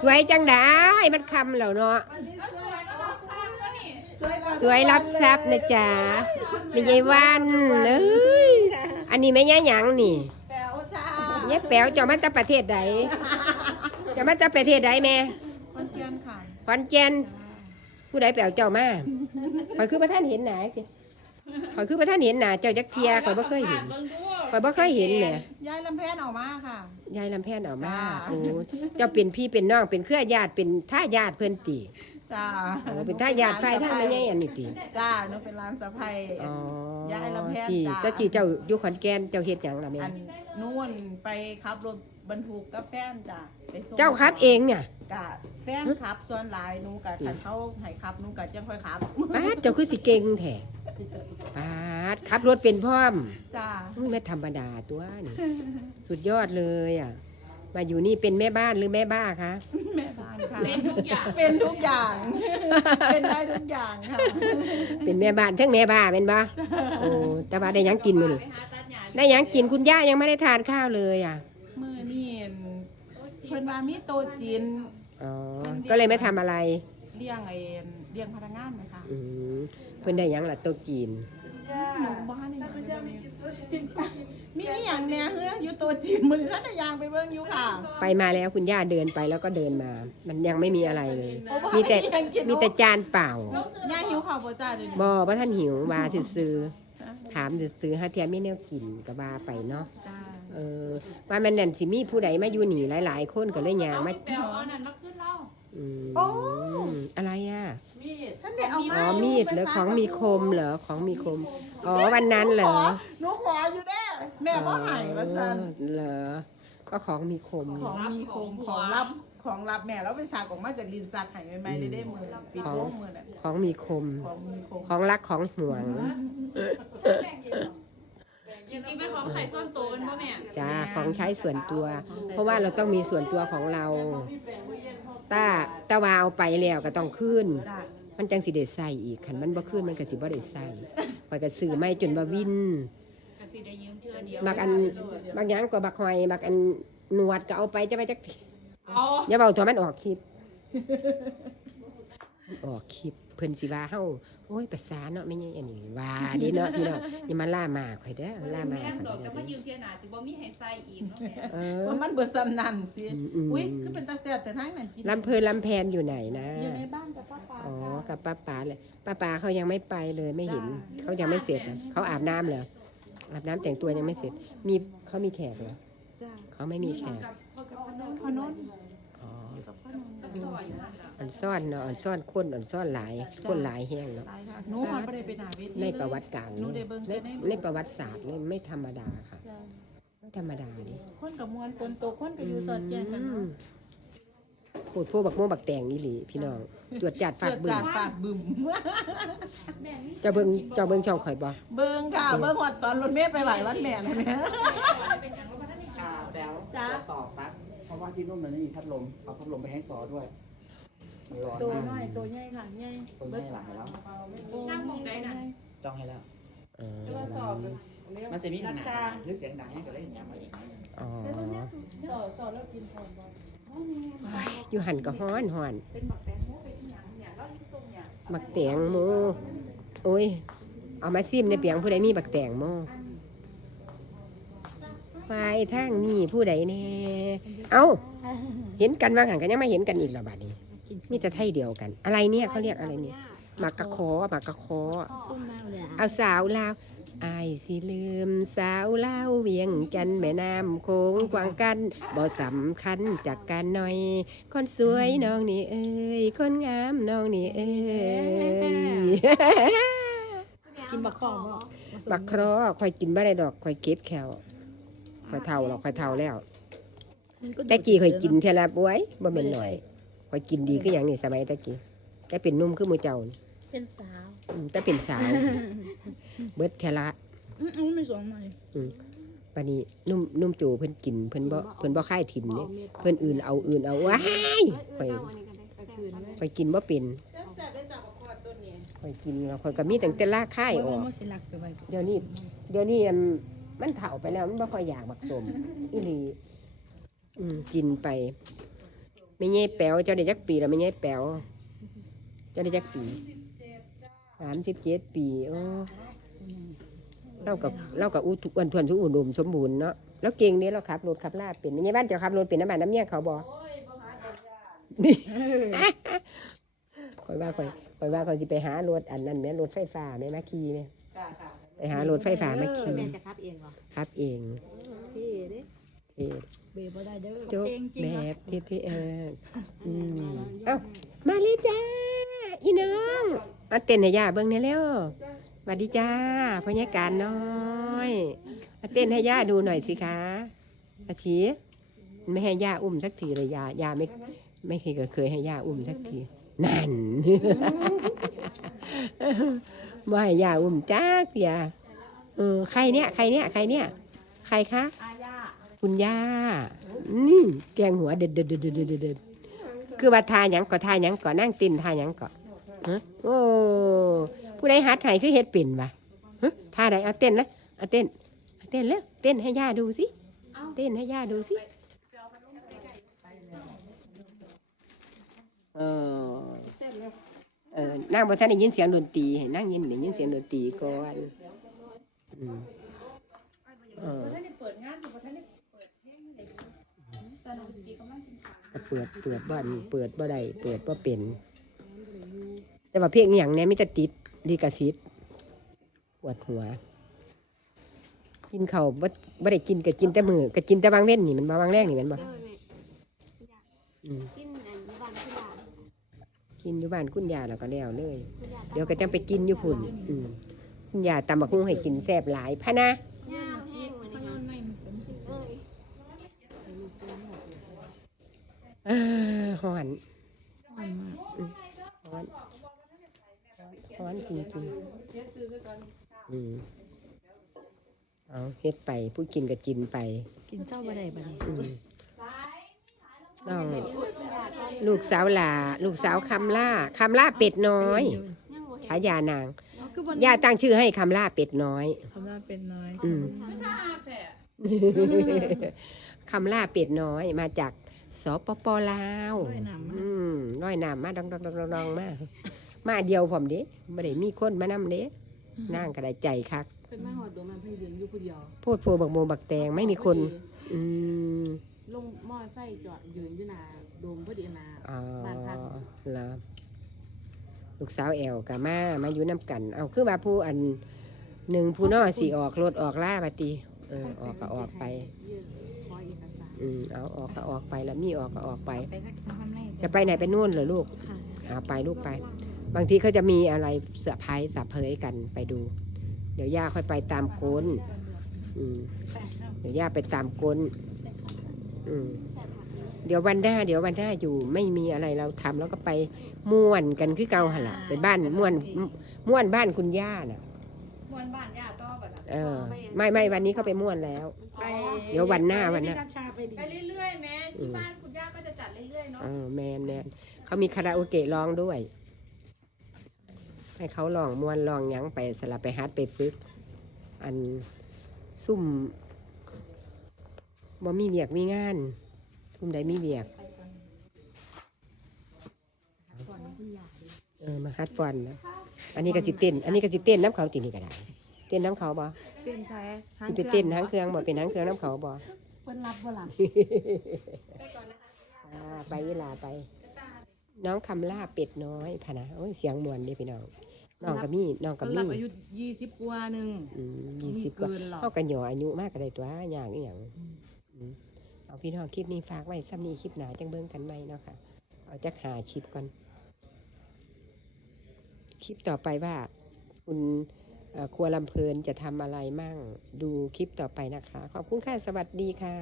สวยจังได้มันคำแล้วเนาะสวยรับทรัพย์นะจ๊ะไม่ใช่วันเอ้ยอันนี้ไม่ย่าหยังนี่แป๋วจ้าเนี่ยแป๋วเจะมาจากประเทศใดเจะมาจากประเทศใดแม่คนเกียนค่ะขอนแก่นผู้ใดแป๋วเจ้ามาคอยคือพระท่านเห็นหนาสิคอยคือพระท่านเห็นหนาเจ้าจักเทียคอยบ่เคยเห็นคอยบ่เคยเห็นแหม่ ยายลำแพนออกมาค่ะ ยายลำแพนออกมาจ้า โอ้เจ้าเป็นพี่เป็นน้องเป็นเครือญาติเป็นท่าญาติเพื่อนตีจ้าโอ้เป็นท่าญาติไฟท่าไม่ใช่อันนี้ตีจ้าหนูเป็นร้านสะพาย อ๋อยายลำแพนที่จ้า เจ้าที่เจ้าอยู่ขอนแก่นเจ้าเฮ็ดหยังล่ะแม่อันนู่นไปขับรถบรรทุกกับแฟนจ้าไปส่งเจ้าครับเองเนี่ยกะแฟนขับส่วนหลายหนูกะขันเขาให้ขับหนูกะจังค่อยขับป้าดเจ้าคือสิเก่งแท้ป้าดขับรถเป็นพร้อม จ้าอุ้ย ไม่ธรรมดาตัวนี่สุดยอดเลยอะ มาอยู่นี่เป็นแม่บ้านหรือแม่บ้าคะแม่บ้านค่ะ เป็นทุกอย่าง เป็นทุกอย่าง เป็นได้ทุกอย่างค่ะ เป็นแม่บ้านทั้งแม่บ้าเป็นบ่โอ้แต่ว่าได้หยังกินมื้อนี่ไปหาตัดหญ้าได้หยังกินคุณย่ายังไม่ได้ทานข้าวเลยอะมือนี่เพิ่นว่ามีโตะจีนอ๋อก็เลยไม่ทำอะไรเลี้ยงไอ้เลี้ยงพนักงานไหมคะอืมเพิ่นได้หยังล่ะโต๊ะ จีนหนูบ้านนี่มีอหย่างเนี้ยเฮ้ยอยู่โตะจีนมือท่านได้ยางไปเบิ่งอยู่ค่ะไปมาแล้วคุณย่าเดินไปแล้วก็เดินมา มันยังไม่มีอะไรเลย โอ้บ้านมีแต่นี่ยังกินมีแต่จานเปล่าย่าหิวข้าวบ่จ้าเดี๋ยวนี้บอว่าท่านหิวมาซื้อๆถามซื้อๆฮะเทียมไม่แนวกินก็ว่าไปเนาะจ้าเออว่ามันนั่นสิมีผู้ใดมาอยู่หนีหลาย ๆ คนก็เลยยางเอามาแปลวเอานั่นมาขึ้นเล่าอืมอะไร อะท่านได้เอาอ๋อมีดเหรือของมีคมเหรอของมีคม อ๋อวันนั้นเหรอหนูขออยู่เด้แม่บ่ให้ว่าซั่นอ๋อเหรอก็ของมีคมของมีคมของรับของรับแม่แล้วเป็นฉากออกมาจากดินซักให้ใหม่ๆได้ได้มือปิดโลกมือน่ะของมีคม ของมีคมของรักของห่วง จริงๆเป็นของใส่ส้นโตวเป็นพ่อแม่จ้าของใช้ส่วนตัว เพราะว่าเราต้องมีส่วนตัวของเรา ถ้าตาวาเอาไปแล้วก็ต้องขึ้น จ้า มันจังสิเดซใส่อีกขันมันบ่ขึ้นมันก็สิบ่ได้ใส่ข่อยก็ซื้อไม่จนบ่วินก็สิได้ยืมเทื่อเดียวบักอันบักหยังก็บักหอยบักอันหนวดก็เอาไปจะไปจักทีเอาอย่าเบาตัวมันออกคลิป ออกคลิปเพิ่นสิว่าเฮา โอ้ยภาษาเนาะไม่ใช่อันนี้ว่าดีเนาะพี่น้องอย่ามาล่ามาข่อยเด้อล่ามาแม่นข่อยดอกแต่เด้ว่าอยืมเทื่อหน้าสิบ่มีให้ใส่อีกเนาะแม่เออ ว่ามันเบิดสำนันสิอืมอืม อุ้ยคือเป็นตาแซ่บแต่ทั้งนั้นกินลำเพลินลำแพนอยู่ไหนนะ อยู่ในบ้านกับป้าปาอ๋อ ค่ะ กับป้าป๋าเลย ป้าป๋าเขายังไม่ไปเลยไม่เห็น เขายังไม่เสร็จอะเขาอาบน้ำเหรอ อาบน้ำแต่งตัวยังไม่เสร็จ มีเขามีแขกเหรอจ้าเขาไม่มีแขกพอนนท์อ๋อกับพ่ อนนท์ก็จ่อยอยู่นั่นล่ะอ่อนซ่อนเนาะอ่อนซ่อนคนอ่อนซ่อนหลายคนหลายแห้งเนาะตายค่ะหนูหอดบ่ได้ไปหน้าเวทีในประวัติกลางหนูนี่ได้เบิ่งในแต่ในประวัติศาสตร์นี่ไม่ธรรมดาค่ะจ้าไม่ธรรมดาดิคนกับมวลคนโตคนก็อยู่สอดแจ้งกันอืเนาะมโปดพวกบักโม่วงบักแตงอีหลีพี่น้องตรวจจัดฝากเกิดเบิ่จางกปากบึ้ม เจ้าเบิ่งเจ้าเบิ่งช่องข่อยบ่เบิ่งค่ะเบิ่งหอดตอนรถเมล์ไปไหววันแม่นะแม่ อ่าแป๋วจ้าต่อปั๊บเพราะ ว่าที่นู่นมันไม่มีพัดลม เอาพัดลมไปให้ซอด้วย มันร้อนตัวมากน้อยตัวใหญ่ค่ะใหญ่ตัวใหญ่หลังแล้ว นั่งมองใดน่ะต้องให้แล้วอ๋อตัวสอบมันจะมีหรานาคาหรือเสียงดังให้ก็เล่นอย่างมาอีกอ๋อสอบสอบแล้วกินพร้อมบ่อยู่หันก็ฮ้อนฮ้อนเป็นบักแตงโมเป็นอีหยังเนี่ยเราอยู่ตรงเนี่ยบักแตงโมโอ้ย เอามาซิมในเปียงผู้ใดมีบักแตงโม ไปทางนี้ผู้ใดแน่เอ้า เห็นกันว่าหันกันยังไม่เห็นกันอีกแล้วบัดนี้มีแต่ไทยเดียวกัน อะไรเนี่ยเขาเรียกอะไรเนี่ยหมากกะคอหมากกะคอเอาสาวลาวอายสิลืมสาวลาวเวียงจันทน์แม่น้ำโค้งกวางกันบ่สำคัญจากกันหน่อย คนสวยน้องนี่เอ้ยคนงามน้องนี่เอ้ยกินบักข้อบ่บักครอคอยกินบ่ได้ดอกคอยเก็บแขว คอยเท่าหรอกคอยเท่าแล้ว แต่กี้คอยกินเทอละป่วยบ่แม่นหน่อยคอยกินดีคืออย่างนี้สมัยตะกี้แต่เป็นหนุ่มคือหมูเจ้านี่เป็นสาวอืมแต่เป็นสาว เบิดเทอละอืมอืมไม่สวมเลยปานนี้นุ่มนุ่มจูเพิ่นกินเพิ่นบ่เพิ่นบ่ค่ายถิ่นเนี่ยเพิ่นอื่นเอาอื่นเอาว้ายข่อยข่อยกินบ่เป็นแซ่บๆได้จากบักข้อต้นนี้ข่อยกินแล้วข่อยก็มีตั้งแต่ลากค่ายออกมันสิลักไปไว้ เดี๋ยวนี้ เดี๋ยวนี้อัน มันเฒ่าไปแล้วมันบ่ค่อยอยากบักสมอีหลีอืมกินไป ไม่เงี้ยแป๋วเจ้าได้จักปีแล้วไม่เงี้ยแป๋วเจ้าได้จักปีสามสิบเจ็ดปีโอ้เล่ากับเล่ากับอุทุกวันทวนทุกอุดมสมบูรณ์เนาะแล้วเก่งเนี่ยเราขับรถขับลาเป็นไม่ใช่บ้านเจ้าขับรถเป็นน้ำมันน้ำเมี่ยเขาบอกนี่คอยว่าคอยคอยว่าคอยจะไปหารถอันนั้นแม่รถไฟฟ้าแม่มาขี่เนี่ยจ้าค่ะ ไปหารถไฟฟ้ามาขี่แม่จะครับเองเหรอครับเองพี่เด้เท่เบย์บ่ได้เด้อจบเองจริงแบเหรอบเท่ๆเอออืมเอ้ามาเลยจ้าอีน้องมาเต้นให้ย่าเบิ่งแหน่แล้วสวัสดีจ้าพญาการน้อยมาเต้นให้ย่าดูหน่อยสิคะอาชีไม่ให้ย่าอุ้มสักทีเลยย่าย่าไม่ไม่เคยก็เคยให้ย่าอุ้มสักทีนั่น ไม่ให้ย่าอุ้มจ้าเปียเออใครเนี่ย ใครเนี่ย ใครเนี่ย ใครคะ คุณย่านี่แกงหัวเด็ดเด็ดเด็ดเด็ดเด็ดคือว่าทาหยังก็ทาหยังก็นั่งตินทาหยังก็ฮะโอ้ผู้ใดหัดไห้คือเฮ็ดเป็นวะฮะท่าใดเอาเต้นนะเอาเต้นเอาเต้นแล้วเต้นให้ย่าดูสิเต้นให้ย่าดูสิเออ เออนั่งบนท่านได้ยินเสียงดนตรีนั่งยินได้ยินเสียงดนตรีก่อนอืมเออท่านได้เปิดงานอยู่บ่ท่านได้เปิดเพลงเลยตอนนั้นเปิดเปิดบ้านเปิดบ่ได้เปิดบ่เป็น แต่ว่าเพลงอย่างเนี้ยมิจะติดลิกซิตปวดหัว กินเขาวบ่บ่ได้กินก็กินแต่มือก็กินแต่บางเว้นนี่มันบางแรกนี่มันบ่อืมกินอันบ้านที่บ้าน กินอยู่บ้านคุณยาแล้วก็แล้วเลยคุณย่าเดี๋ยวก็จังไปกินอยู่พุ่นอืมคุณยาตำบักหุ่งให้กินแซ่บหลายพะนะย่าแห้งเหมือนกันไม่เป็นเอ้ยเออหอนอ่อนมากหอนหอนจริงๆอืมเอาเฮ็ดไปผู้กินก็กินไป กินเจ้าบ่ได้บัดนี้อืมน้อง ลูกสาวหลาลูกสาวคำล่าคำล่าเป็ดน้อยฉายานางคือบ่ย่าตั้งชื่อให้คำล่าเป็ดน้อยคำว่าเป็นน้อย อืมถ้าอาแฝดคำล่าเป็ดน้อยมาจากสปปลาวด้วยน้ำมาอืมน้อยน้ำมาดองดองดองดองดองมามาเดียวผมเด้ไม่ได้มีคนมานำเด้นั่งกระไดใจคักเป็นมาหอดดวงมันพี่เลี้ยงอยู่ผู้เดียวพูดโพบักโมบักแตงไม่มีคน อืมลงมอไซค์จอดยืนอยู่หนา โดมพอดีหนาอ๋อบ้านพักแล้วลูกสาวแอลกับมามาอยู่น้ำกัน เอาคือว่าผู้อันหนึ่งผู้น้อสีออกรถออกล่าบัดตีเออออกก็ออกไปยื่นขอเอกสารอืมเอาออกก็ออกไปแล้วมีออกก็ออกไปไปก็ทำไรจะไปไหนไปนู่นเหรอลูกค่ะเอาไปลูกไป บางทีเขาจะมีอะไรเซอร์ไพรส์สับเพยกันไปดู เดี๋ยวย่าค่อยไปตามโกนอืมเดี๋ยวย่าไปตามโกนอืม เดี๋ยววันหน้า เดี๋ยววันหน้าอยู่ไม่มีอะไรเราทำแล้วก็ไปม่วนกันคือเก่าหนละไปบ้านม่วนม่วนบ้านคุณย่าน่ะมวนบ้านย่าต่อบัดน่ะเออ ไม่ไม่วันนี้เขาไปม่วนแล้วไปเดี๋ยววันหน้าวันหน้าไปชาไปดิไปเรื่อยๆแม่ที่บ้านคุณย่าก็จะจัดเรื่อยๆเนาะเออแมนแมนเขามีคาราโอเกะร้องด้วย ให้เขาลองมวนลองหยังไปสลับไปฮัดไปฝึก อันซุ่มบ่มีเวียกมีงาน ซุ่มใดมีเวียกก่อนนะคุณย่าเออมาฮัดฟอนนะอันนี้ก็สิเต้น อันนี้ก็สิเต้นน้ำเขาตีนี่ก็ได้ เต้นน้ำเขาบ่เป็นใช้สิไปเต้นหางเครื่องบ่เป็นหางเครื่องน้ำเขาบ่เพิ่นรับบ่ล่ะอ่าไปเวลาไป น้องคำล่าเป็ดน้อยพะนะโอ้ยเสียงมวนเด้พี่น้องน้องกับมี่น้องกับเพิ่นรับมี่อายุยี่สิบกว่าหนึ่งอืมยี่สิบกเกิว่านหรอกเขากันหยออายุมากก็ได้ตัวอย่างอีหยังอืม เอาพี่น้องคลิปนี้ฝากไว้ซ้ำนี้คลิปหนาจังเบิ้งกันไหมเนาะค่ะ เอาจักหาคลิปก่อน คลิปต่อไปว่าคุณครัวลำเพลินจะทำอะไรมั่ง ดูคลิปต่อไปนะคะ ขอบคุณค่ะ สวัสดีค่ะ